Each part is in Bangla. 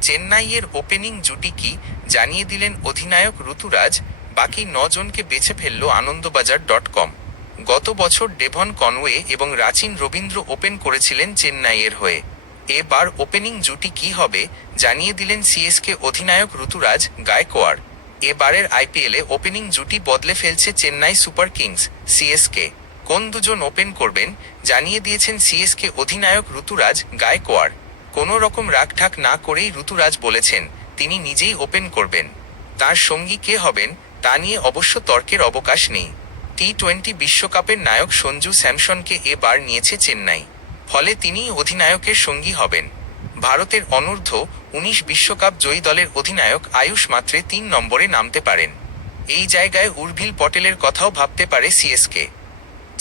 চেন্নাইয়ের ওপেনিং জুটি কি জানিয়ে দিলেন অধিনায়ক ঋতুরাজ। বাকি ৯ জনকে বেছে ফেলল আনন্দবাজার.com। গত বছর ডেভন কনওয়ে এবং রাচিন রবীন্দ্র ওপেন করেছিলেন চেন্নাইয়ের হয়ে। এবার ওপেনিং জুটি কি হবে জানিয়ে দিলেন সিএসকে অধিনায়ক ঋতুরাজ গায়কোয়াড়। এবারের আইপিএলে ওপেনিং জুটি বদলে ফেলছে চেন্নাই সুপার কিংস। সিএসকে কোন দুজন ওপেন করবেন জানিয়ে দিয়েছেন সিএসকে অধিনায়ক ঋতুরাজ গায়কোয়াড়। কোনো রকম রাগঢাক না করেই ঋতুরাজ বলেছেন তিনি নিজেই ওপেন করবেন। তার সঙ্গী কে হবেন তা নিয়ে অবশ্য তর্কের অবকাশ নেই। টি-20 বিশ্বকাপের নায়ক সঞ্জু স্যামসনকে এবার নিয়েছে চেন্নাই, ফলে তিনিই অধিনায়কের সঙ্গী হবেন। ভারতের অনূর্ধ্ব-19 বিশ্বকাপ জয়ী দলের অধিনায়ক আয়ুষ মাত্রে 3 নম্বরে নামতে পারেন। এই জায়গায় উর্ভিল পটেলের কথাও ভাবতে পারে সিএসকে।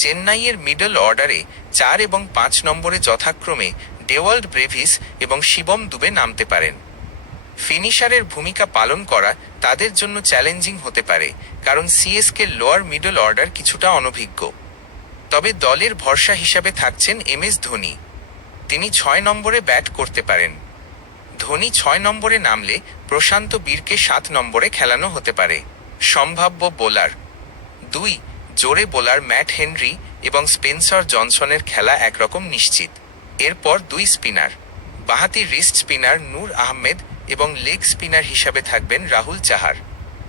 চেন্নাইয়ের মিডল অর্ডারে 4 এবং 5 নম্বরে যথাক্রমে ডেওয়াল্ড ব্রেভিস এবং শিবম দুবে নামতে পারেন। ফিনিশারের ভূমিকা পালন করা তাদের জন্য চ্যালেঞ্জিং হতে পারে, কারণ সিএসকে লোয়ার মিডল অর্ডার কিছুটা অনভিজ্ঞ। তবে দলের ভরসা হিসাবে থাকছেন এমএস ধোনি। তিনি 6 নম্বরে ব্যাট করতে পারেন। ধোনি 6 নম্বরে নামলে প্রশান্ত বীরকে 7 নম্বরে খেলানো হতে পারে। সম্ভাব্য বোলার 2 জোরে বোলার ম্যাট হেনরি এবং স্পেন্সার জনসনের খেলা একরকম নিশ্চিত। এরপর 2 স্পিনার, বাঁহাতি রিস্ট স্পিনার নূর আহমেদ এবং লেগ স্পিনার হিসাবে থাকবেন রাহুল চাহার।